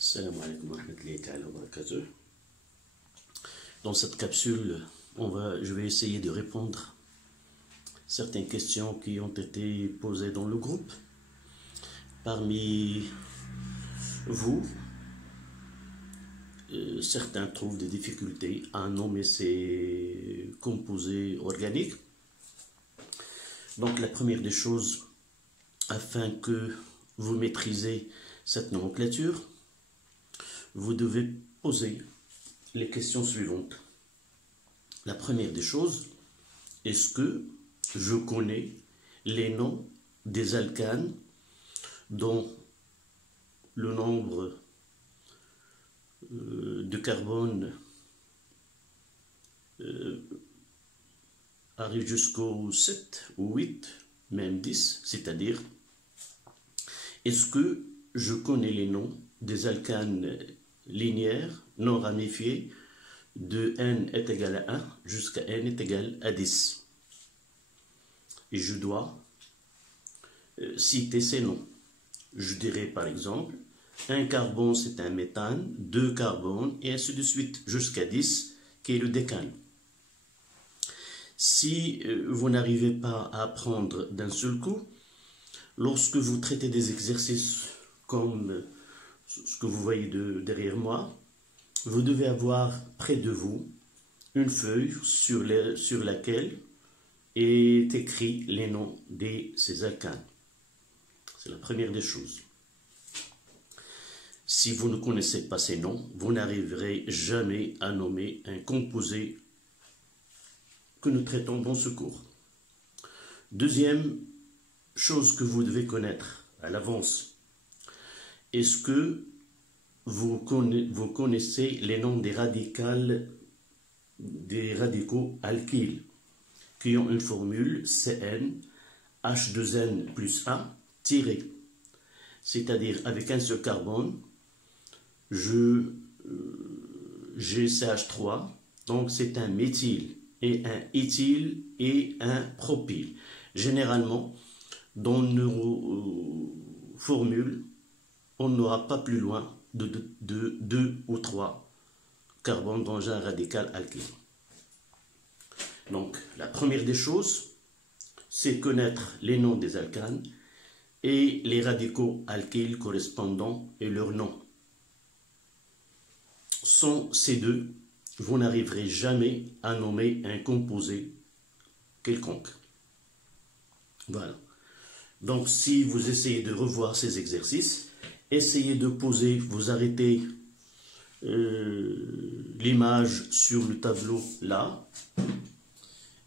Salam alaikum wa rahmatullahi ta'ala wa barakatuh. Dans cette capsule, je vais essayer de répondre à certaines questions qui ont été posées dans le groupe. Parmi vous, certains trouvent des difficultés à nommer ces composés organiques. Donc la première des choses, afin que vous maîtrisez cette nomenclature, vous devez poser les questions suivantes. La première des choses, est-ce que je connais les noms des alcanes dont le nombre de carbone arrive jusqu'au 7 ou 8, même 10, c'est-à-dire, est-ce que je connais les noms des alcanes linéaires non ramifiés de n est égal à 1 jusqu'à n est égal à 10. Et je dois citer ces noms. Je dirais par exemple, un carbone c'est un méthane, 2 carbones et ainsi de suite jusqu'à 10 qui est le décane. Si vous n'arrivez pas à apprendre d'un seul coup, lorsque vous traitez des exercices comme ce que vous voyez derrière moi, vous devez avoir près de vous une feuille sur laquelle est écrit les noms de ces alcanes. C'est la première des choses. Si vous ne connaissez pas ces noms, vous n'arriverez jamais à nommer un composé que nous traitons dans ce cours. Deuxième chose que vous devez connaître à l'avance, est-ce que vous connaissez les noms des radicaux alkyles qui ont une formule Cn H2n plus 1 tiré, c'est-à-dire avec un seul carbone, j'ai CH3, donc c'est un méthyle et un éthyle et un propyle. Généralement, dans nos formules, on n'aura pas plus loin de 2 ou 3 carbones dans un radical alkyle. Donc, la première des choses, c'est connaître les noms des alcanes et les radicaux alkyles correspondants et leurs noms. Sans ces deux, vous n'arriverez jamais à nommer un composé quelconque. Voilà. Donc, si vous essayez de revoir ces exercices, essayez de poser, vous arrêtez l'image sur le tableau là,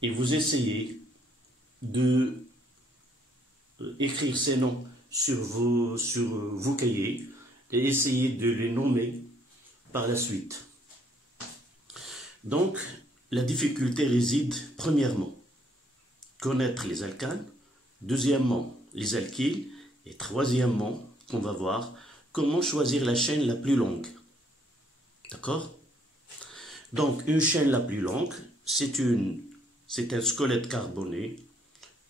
et vous essayez de écrire ces noms sur vos cahiers et essayez de les nommer par la suite. Donc, la difficulté réside, premièrement, connaître les alcanes, deuxièmement, les alkyles, et troisièmement, on va voir comment choisir la chaîne la plus longue. D'accord? Donc, une chaîne la plus longue, c'est un squelette carboné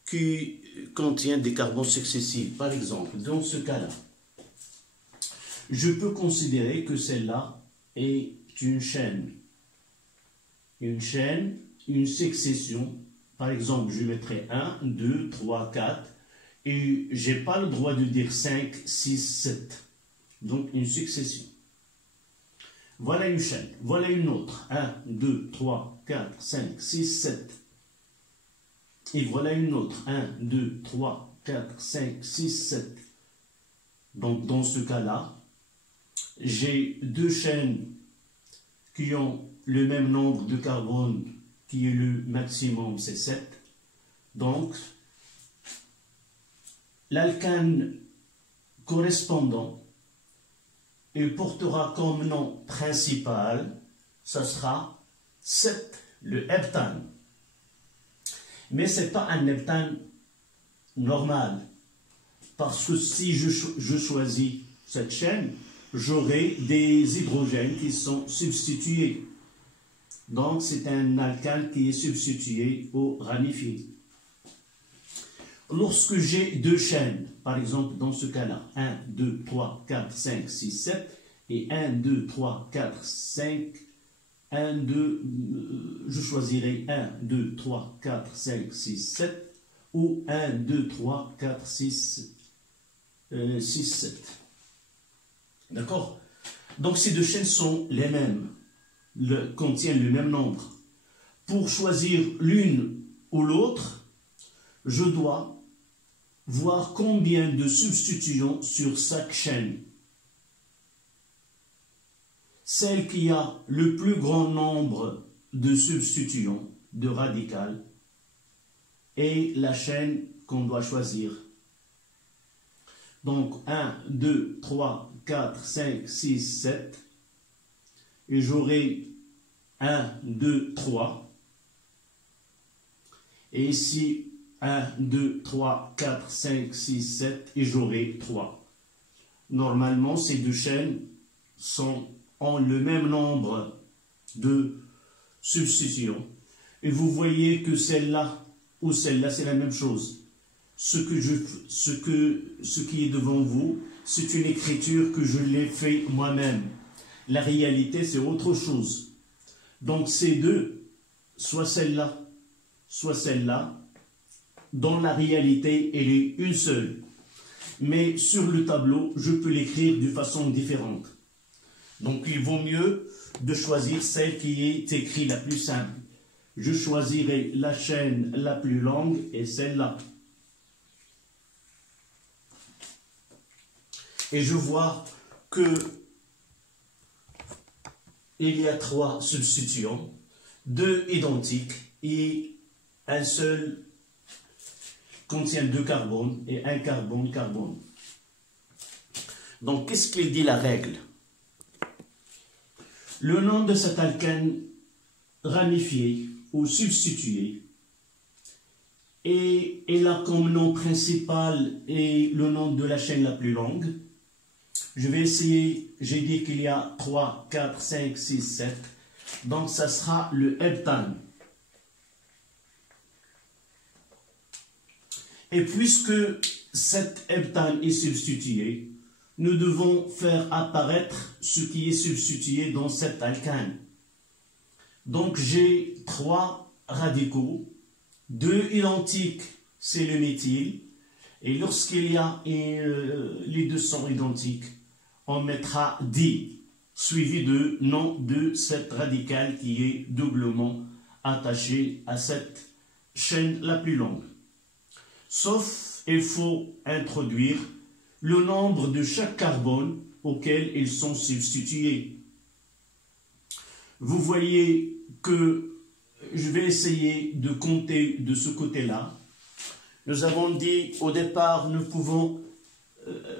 qui contient des carbones successifs. Par exemple, dans ce cas-là, je peux considérer que celle-là est une chaîne. Une succession. Par exemple, je mettrai 1, 2, 3, 4. Et je n'ai pas le droit de dire 5, 6, 7. Donc une succession. Voilà une chaîne. Voilà une autre. 1, 2, 3, 4, 5, 6, 7. Et voilà une autre. 1, 2, 3, 4, 5, 6, 7. Donc dans ce cas-là, j'ai deux chaînes qui ont le même nombre de carbone, qui est le maximum, c'est 7. Donc, l'alcane correspondant, il portera comme nom principal, ça sera 7, le heptane. Mais ce n'est pas un heptane normal, parce que si je choisis cette chaîne, j'aurai des hydrogènes qui sont substitués. Donc c'est un alcane qui est substitué au ramifié. Lorsque j'ai deux chaînes, par exemple dans ce cas-là, 1, 2, 3, 4, 5, 6, 7, et 1, 2, 3, 4, 5, 1, 2, je choisirai 1, 2, 3, 4, 5, 6, 7, ou 1, 2, 3, 4, 6, 6, 7. D'accord? Donc ces deux chaînes sont les mêmes, contiennent le même nombre. Pour choisir l'une ou l'autre, je dois voir combien de substituants sur chaque chaîne. Celle qui a le plus grand nombre de substituants, de radicales, est la chaîne qu'on doit choisir. Donc 1, 2, 3, 4, 5, 6, 7. Et j'aurai 1, 2, 3. Et ici, 1, 2, 3, 4, 5, 6, 7. Et j'aurai 3. Normalement, ces deux chaînes ont le même nombre de substitutions. Et vous voyez que celle-là ou celle-là, c'est la même chose. Ce qui est devant vous, c'est une écriture que je l'ai fait moi-même. La réalité, c'est autre chose. Donc, ces deux, soit celle-là, soit celle-là, dans la réalité, elle est une seule. Mais sur le tableau, je peux l'écrire de façon différente. Donc, il vaut mieux de choisir celle qui est écrite la plus simple. Je choisirai la chaîne la plus longue et celle-là. Et je vois que il y a 3 substituants, 2 identiques et un seul contient 2 carbones et un carbone-carbone. Donc, qu'est-ce qu'il dit la règle? Le nom de cet alkane ramifié ou substitué et il a comme nom principal et le nom de la chaîne la plus longue. Je vais essayer, j'ai dit qu'il y a 3, 4, 5, 6, 7. Donc, ça sera le heptane. Et puisque cet heptane est substitué, nous devons faire apparaître ce qui est substitué dans cet alkane. Donc, j'ai 3 radicaux, 2 identiques, c'est le méthyle. Et lorsqu'il y a les deux sont identiques, on mettra di, suivi de nom de cette radicale qui est doublement attachée à cette chaîne la plus longue. Sauf, il faut introduire le nombre de chaque carbone auquel ils sont substitués. Vous voyez que je vais essayer de compter de ce côté-là. Nous avons dit au départ, nous pouvons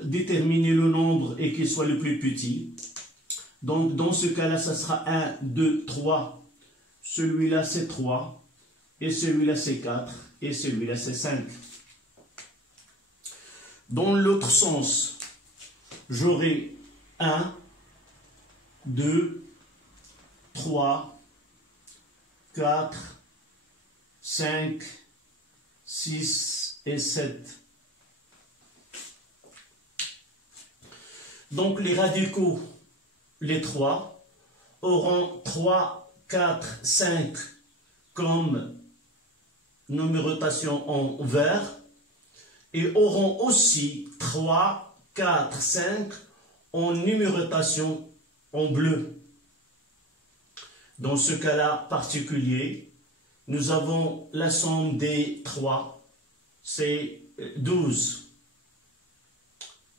déterminer le nombre et qu'il soit le plus petit. Donc, dans ce cas-là, ça sera 1, 2, 3. Celui-là, c'est 3. Et celui-là, c'est 4. Et celui-là, c'est 5. Dans l'autre sens, j'aurai 1, 2, 3, 4, 5, 6 et 7. Donc les radicaux, les 3, auront 3, 4, 5 comme numérotation en vert et auront aussi 3, 4, 5 en numérotation en bleu. Dans ce cas-là particulier, nous avons la somme des 3, c'est 12.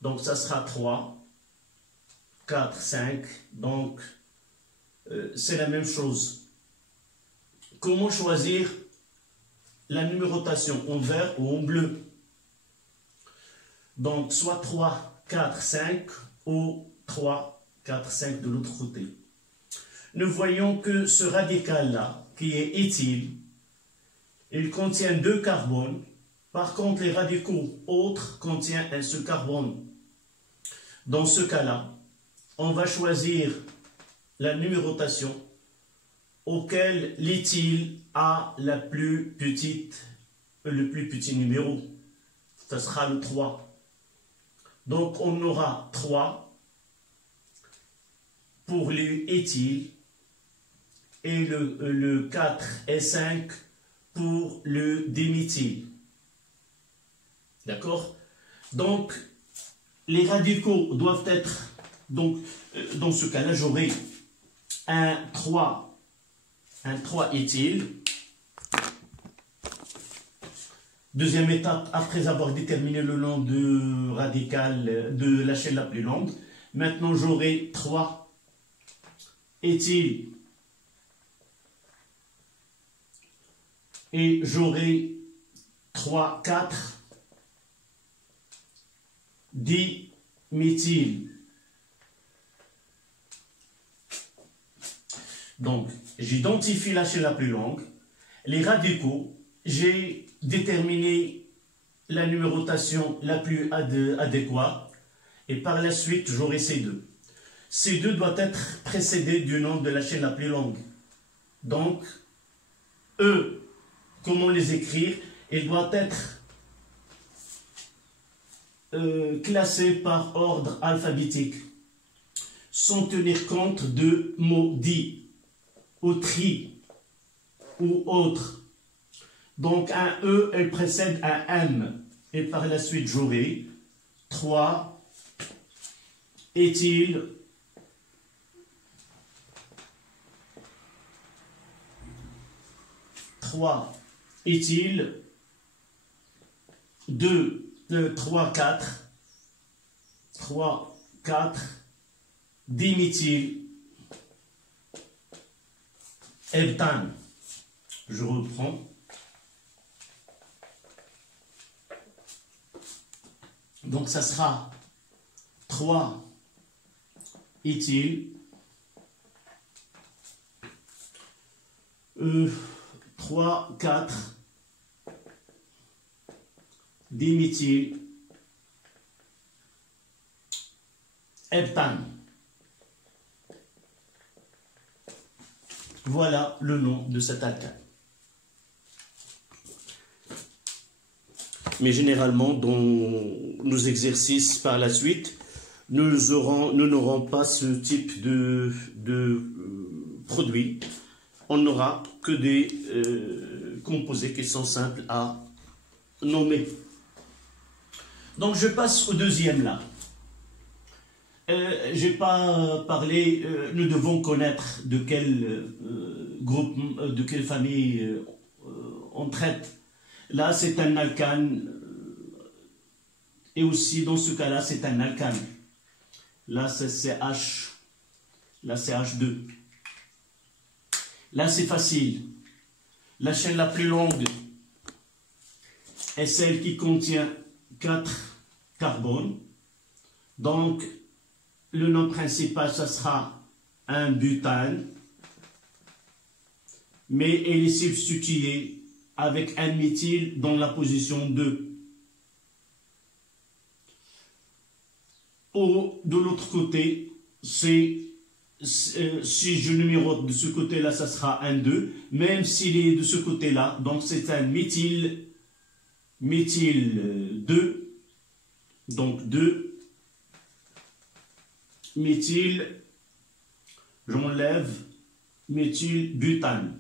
Donc ça sera 3, 4, 5, donc c'est la même chose. Comment choisir la numérotation en vert ou en bleu? Donc soit 3, 4, 5 ou 3, 4, 5 de l'autre côté. Nous voyons que ce radical-là, qui est éthyle, il contient 2 carbones. Par contre, les radicaux autres contiennent un seul carbone. Dans ce cas-là, on va choisir la numérotation auquel l'éthyle a le plus petit numéro. Ce sera le 3. Donc, on aura 3, pour le éthyle et le 4 et 5 pour le diméthyle. D'accord? Donc, les radicaux doivent être, donc, dans ce cas-là, j'aurai un 3 éthyle. Deuxième étape, après avoir déterminé le nom de radical de la chaîne la plus longue, maintenant j'aurai 3 éthyle et j'aurai 3, 4 diméthyle. Donc, j'identifie la chaîne la plus longue, les radicaux, j'ai déterminé la numérotation la plus adéquate et par la suite, j'aurai C2. C2 doit être précédé du nom de la chaîne la plus longue. Donc, E, comment les écrire? Il doit être classé par ordre alphabétique, sans tenir compte de mots dits, ou tri, ou autre. Donc un E, elle précède un M. Et par la suite, j'aurai 3 éthyle, 3 éthyle, 3, 4 diméthyle, heptane. Je reprends. Donc ça sera 3 éthyle, 3, 4 diméthyle, heptane. Voilà le nom de cet alcane. Mais généralement, dans nos exercices par la suite, nous n'aurons pas ce type de produit. On n'aura que des composés qui sont simples à nommer. Donc je passe au deuxième là. Je n'ai pas parlé, nous devons connaître de quel groupe, de quelle famille on traite. Là, c'est un alcane, et aussi dans ce cas-là, c'est un alcane. Là, c'est CH, là, c'est H2. Là, c'est facile. La chaîne la plus longue est celle qui contient 4 carbones. Donc, le nom principal, ça sera un butane, mais elle est substituée avec un méthyle dans la position 2. De l'autre côté, si je numérote de ce côté-là, ça sera un 2, même s'il est de ce côté-là, donc c'est un méthyle 2, donc 2, méthyle, j'enlève, méthyle butane.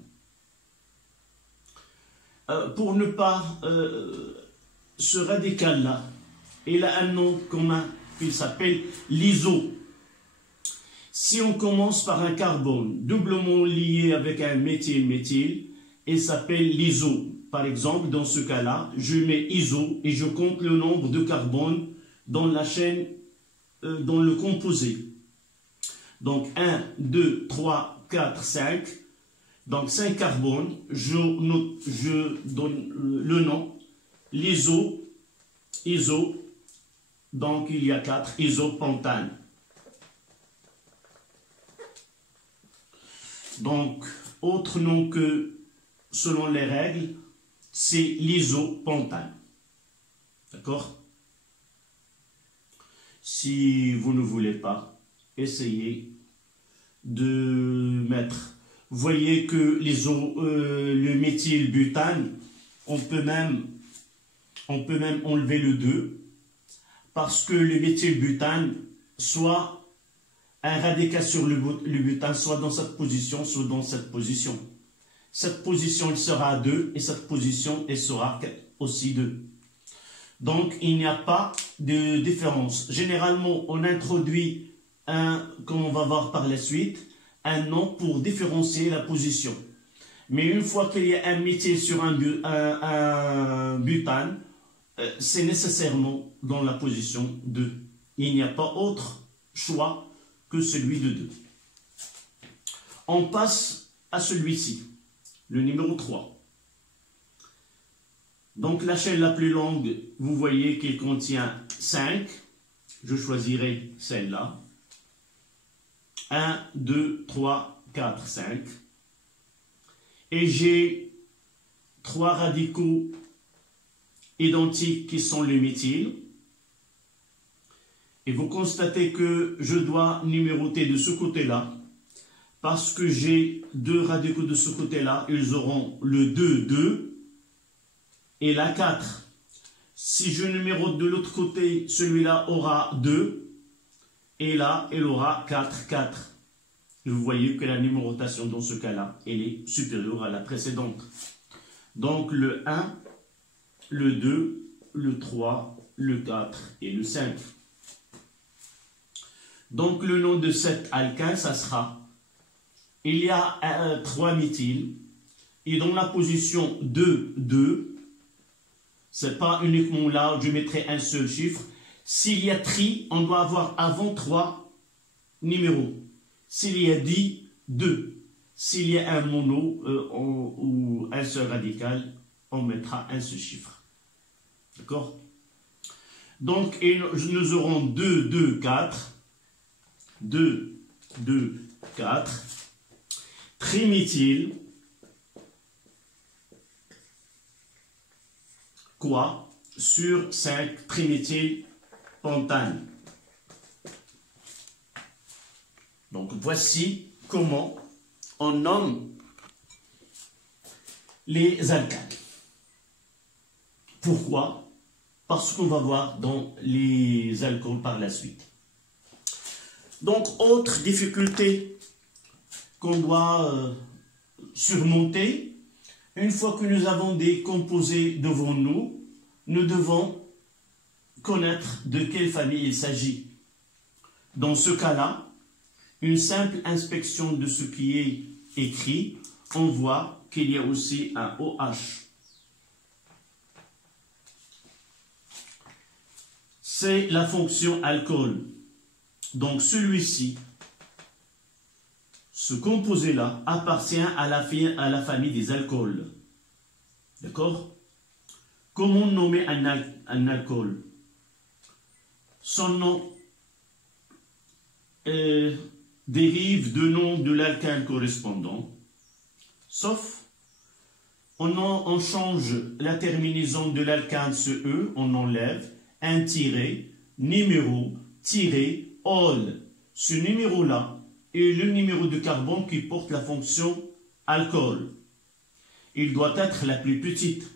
Pour ne pas, ce radical-là, il a un nom commun, il s'appelle l'iso. Si on commence par un carbone doublement lié avec un méthyle, il s'appelle l'iso. Par exemple, dans ce cas-là, je mets iso et je compte le nombre de carbones dans la chaîne, dans le composé. Donc 1, 2, 3, 4, 5. Donc 5 carbones, je donne le nom, l'iso, donc il y a 4, isopentane. Donc, autre nom que, selon les règles, c'est l'isopentane. D'accord? Si vous ne voulez pas, essayez de mettre. Vous voyez que le méthylbutane, on peut même enlever le 2, parce que le méthylbutane, soit un radical sur le butane, soit dans cette position, soit dans cette position. Cette position, elle sera 2 et cette position, elle sera aussi 2. Donc, il n'y a pas de différence. Généralement, on introduit comme on va voir par la suite, un nom pour différencier la position. Mais une fois qu'il y a un méthyle sur un butane, c'est nécessairement dans la position 2. Il n'y a pas autre choix que celui de 2. On passe à celui-ci, le numéro 3. Donc la chaîne la plus longue, vous voyez qu'il contient 5. Je choisirai celle-là. 1, 2, 3, 4, 5. Et j'ai 3 radicaux identiques qui sont le méthyle. Et vous constatez que je dois numéroter de ce côté-là, parce que j'ai 2 radicaux de ce côté-là, ils auront le 2, 2, et la 4. Si je numérote de l'autre côté, celui-là aura 2, et là, il aura 4, 4. Vous voyez que la numérotation dans ce cas-là, elle est supérieure à la précédente. Donc le 1, le 2, le 3, le 4 et le 5. Donc le nom de cet alkane, ça sera, il y a 3 méthyles, et dans la position 2, 2, c'est pas uniquement là, je mettrai un seul chiffre. S'il y a tri, on doit avoir avant 3 numéros. S'il y a 10, 2. S'il y a un mono ou un seul radical, on mettra un seul chiffre. D'accord? Donc, nous aurons 2, 2, 4. 2, 2, 4. Triméthyle. Quoi? Sur 5 triméthyle pentane. Donc, voici comment on nomme les alcanes. Pourquoi? Parce qu'on va voir dans les alcools par la suite. Donc, autre difficulté qu'on doit surmonter, une fois que nous avons des composés devant nous, nous devons connaître de quelle famille il s'agit. Dans ce cas-là, une simple inspection de ce qui est écrit, on voit qu'il y a aussi un OH. C'est la fonction alcool. Donc celui-ci, ce composé-là, appartient à la famille des alcools. D'accord? Comment nommer un alcool? Son nom dérive de nom de l'alcane correspondant, sauf on change la terminaison de l'alcane ce E, on enlève un tiret, numéro, tiret, ol. Ce numéro-là est le numéro de carbone qui porte la fonction alcool. Il doit être la plus petite.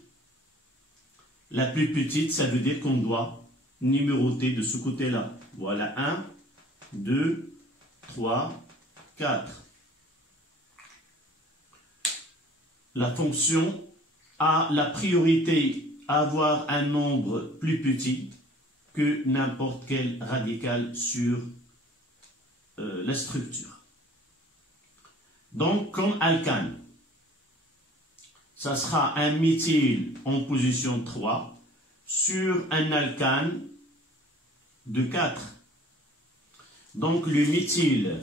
La plus petite, ça veut dire qu'on doit numéroter de ce côté-là. Voilà 1, 2, 3, 4. La fonction a la priorité à avoir un nombre plus petit que n'importe quel radical sur la structure. Donc, comme alcane, ça sera un méthyle en position 3 sur un alcane de 4. Donc, le méthyle,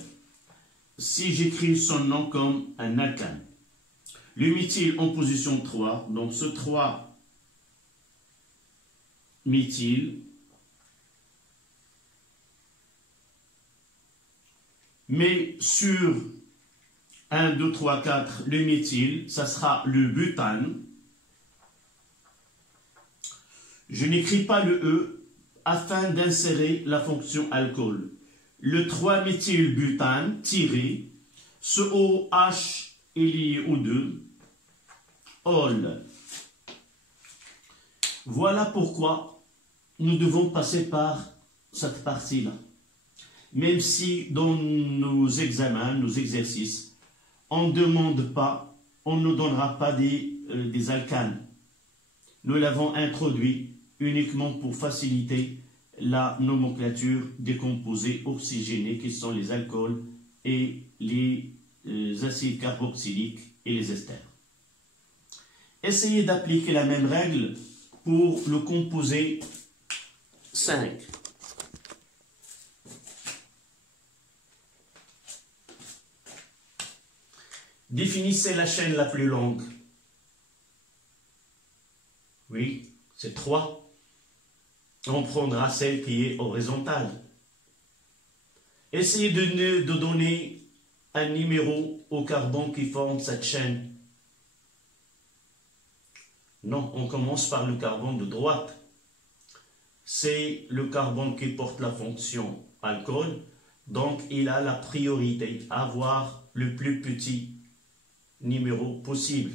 si j'écris son nom comme un alcane, le méthyle en position 3, donc ce 3 méthyle, mais sur 1, 2, 3, 4, le méthyle, ça sera le butane. Je n'écris pas le E afin d'insérer la fonction alcool. Le 3-méthylbutane tiré, ce OH est lié au 2, ol. Voilà pourquoi nous devons passer par cette partie-là. même si dans nos examens, nos exercices, on ne demande pas, on ne donnera pas des alcanes. Nous l'avons introduit uniquement pour faciliter la nomenclature des composés oxygénés qui sont les alcools et les acides carboxyliques et les esters. Essayez d'appliquer la même règle pour le composé 5. Définissez la chaîne la plus longue. Oui, c'est 3. On prendra celle qui est horizontale. Essayez de donner un numéro au carbone qui forme cette chaîne. Non, on commence par le carbone de droite. C'est le carbone qui porte la fonction alcool, donc il a la priorité à avoir le plus petit numéro possible.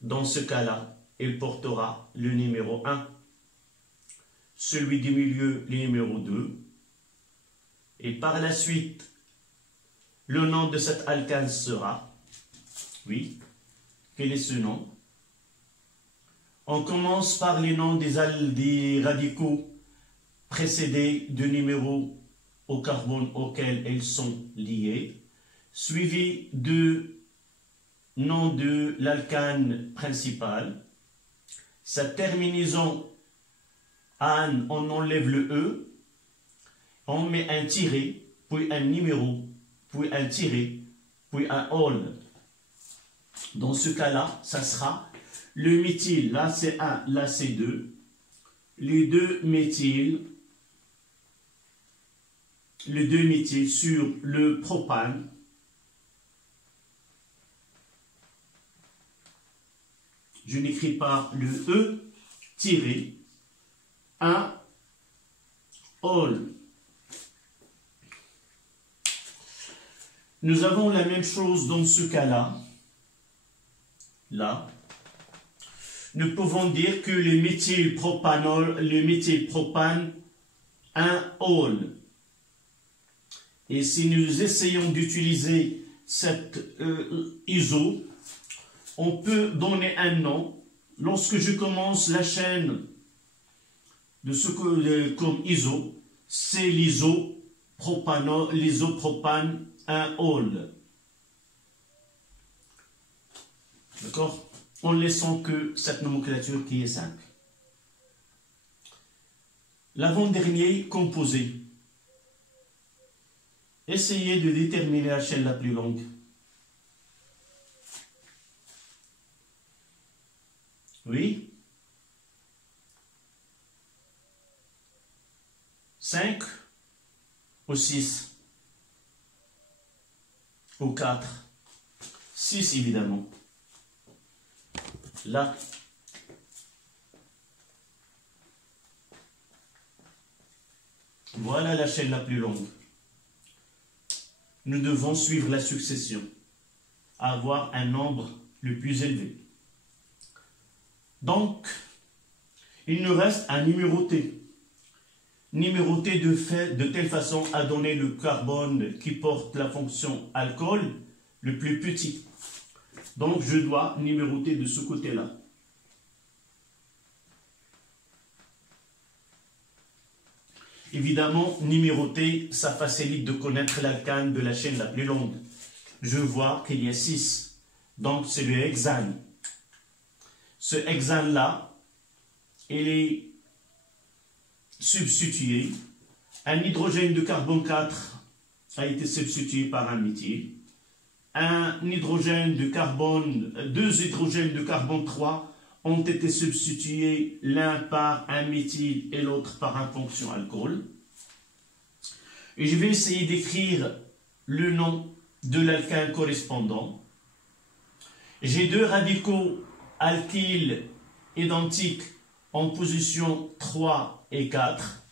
Dans ce cas-là, il portera le numéro 1. Celui du milieu, le numéro 2. Et par la suite, le nom de cet alcane sera, oui, quel est ce nom? On commence par les noms des radicaux précédés de numéros au carbone auquel elles sont liées, suivi de nom de l'alcane principal. Sa terminaison ane, on enlève le E, on met un tiré, puis un numéro, puis un tiré, puis un ol. Dans ce cas-là, ça sera le méthyle, là c'est 1, là c'est 2, les deux méthyles sur le propane, je n'écris pas le E, tiré, 1, ol. Nous avons la même chose dans ce cas-là. Là, nous pouvons dire que le méthylpropane, 1 ol. Et si nous essayons d'utiliser cette iso, on peut donner un nom. Lorsque je commence la chaîne de ce comme iso, c'est l'isopropane 1 ol. D'accord? En laissant que cette nomenclature qui est simple. L'avant-dernier composé. Essayez de déterminer la chaîne la plus longue. Oui? 5 ou 6 ou 4? 6 évidemment. Là. Voilà la chaîne la plus longue. Nous devons suivre la succession, avoir un nombre le plus élevé. Donc, il nous reste à numéroter. Numéroter de telle façon à donner le carbone qui porte la fonction alcool le plus petit. Donc, je dois numéroter de ce côté-là. Évidemment, numéroter, ça facilite de connaître l'alcane de la chaîne la plus longue. Je vois qu'il y a 6. Donc, c'est le hexane. Ce hexane-là, il est substitué. Un hydrogène de carbone 4 a été substitué par un méthyle. Deux hydrogènes de carbone 3 ont été substitués l'un par un méthyle et l'autre par un fonction alcool. Et je vais essayer d'écrire le nom de l'alkane correspondant. J'ai deux radicaux alkyles identiques en position 3 et 4.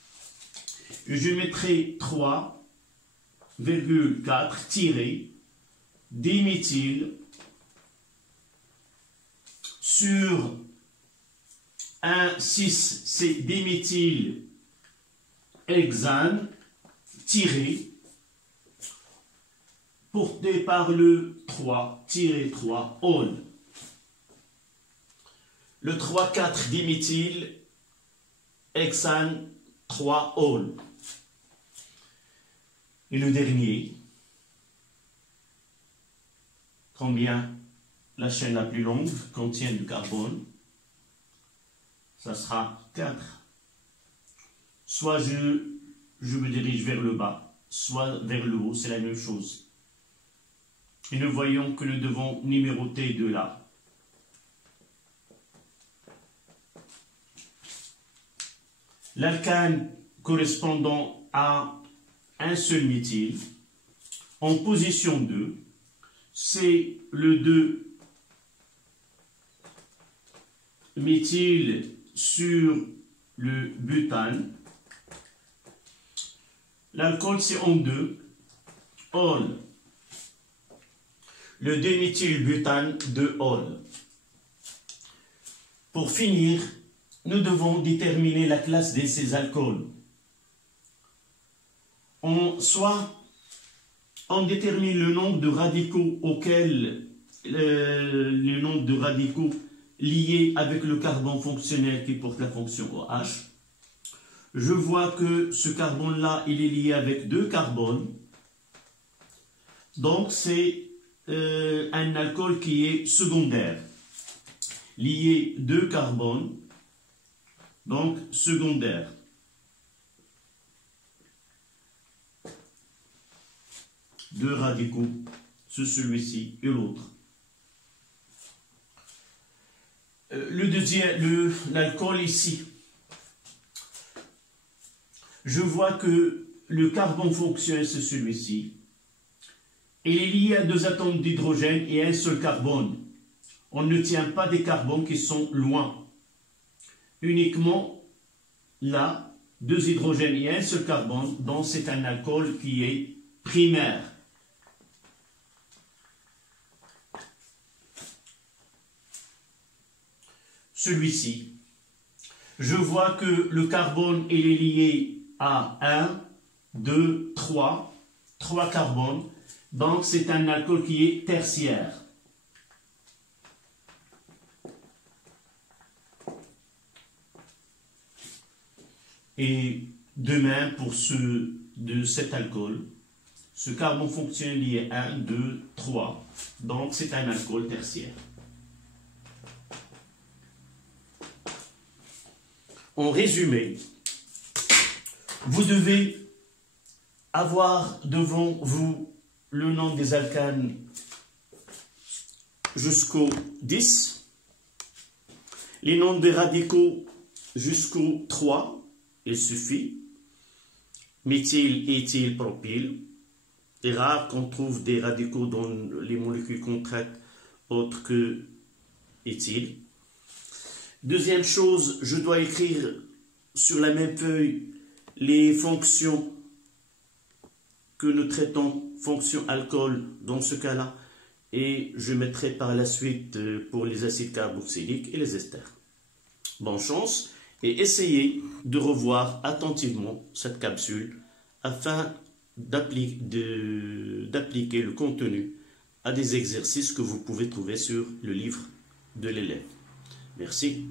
Et je mettrai 3,4 tiré diméthyl sur 1,6, c'est diméthyl hexane, tiré, porté par le 3-3 ol. Le 3,4 diméthylhexane 3 ol. Et le dernier, combien la chaîne la plus longue contient du carbone, ça sera 4. Soit je me dirige vers le bas, soit vers le haut, c'est la même chose. Et nous voyons que nous devons numéroter de là. L'alcane correspondant à un seul méthyle, en position 2, c'est le 2-méthyle sur le butane. L'alcool, c'est en 2, ol. Le 2-méthylbutane, 2 ol. Pour finir, nous devons déterminer la classe de ces alcools. Soit on détermine le nombre de radicaux auxquels le nombre de radicaux liés avec le carbone fonctionnel qui porte la fonction OH. Je vois que ce carbone-là, il est lié avec 2 carbones. Donc c'est un alcool qui est secondaire. Lié 2 carbones, donc secondaire. Deux radicaux, celui-ci et l'autre. Le deuxième, l'alcool ici. Je vois que le carbone fonctionnel, c'est celui-ci. Il est lié à 2 atomes d'hydrogène et un seul carbone. On ne tient pas des carbones qui sont loin. Uniquement là, 2 hydrogènes et un seul carbone, donc c'est un alcool qui est primaire. Celui-ci, je vois que le carbone il est lié à 1, 2, 3 carbones, donc c'est un alcool qui est tertiaire. Et de même pour cet alcool, ce carbone fonctionnel lié 1, 2, 3, donc c'est un alcool tertiaire. En résumé, vous devez avoir devant vous le nom des alcanes jusqu'au 10, les noms des radicaux jusqu'au 3, il suffit, méthyl, éthyl, propyle. C'est rare qu'on trouve des radicaux dans les molécules contractent autres que éthyl. Deuxième chose, je dois écrire sur la même feuille les fonctions que nous traitons, fonctions alcool dans ce cas-là, et je mettrai par la suite pour les acides carboxyliques et les esters. Bonne chance et essayez de revoir attentivement cette capsule afin d'appliquer le contenu à des exercices que vous pouvez trouver sur le livre de l'élève. Merci.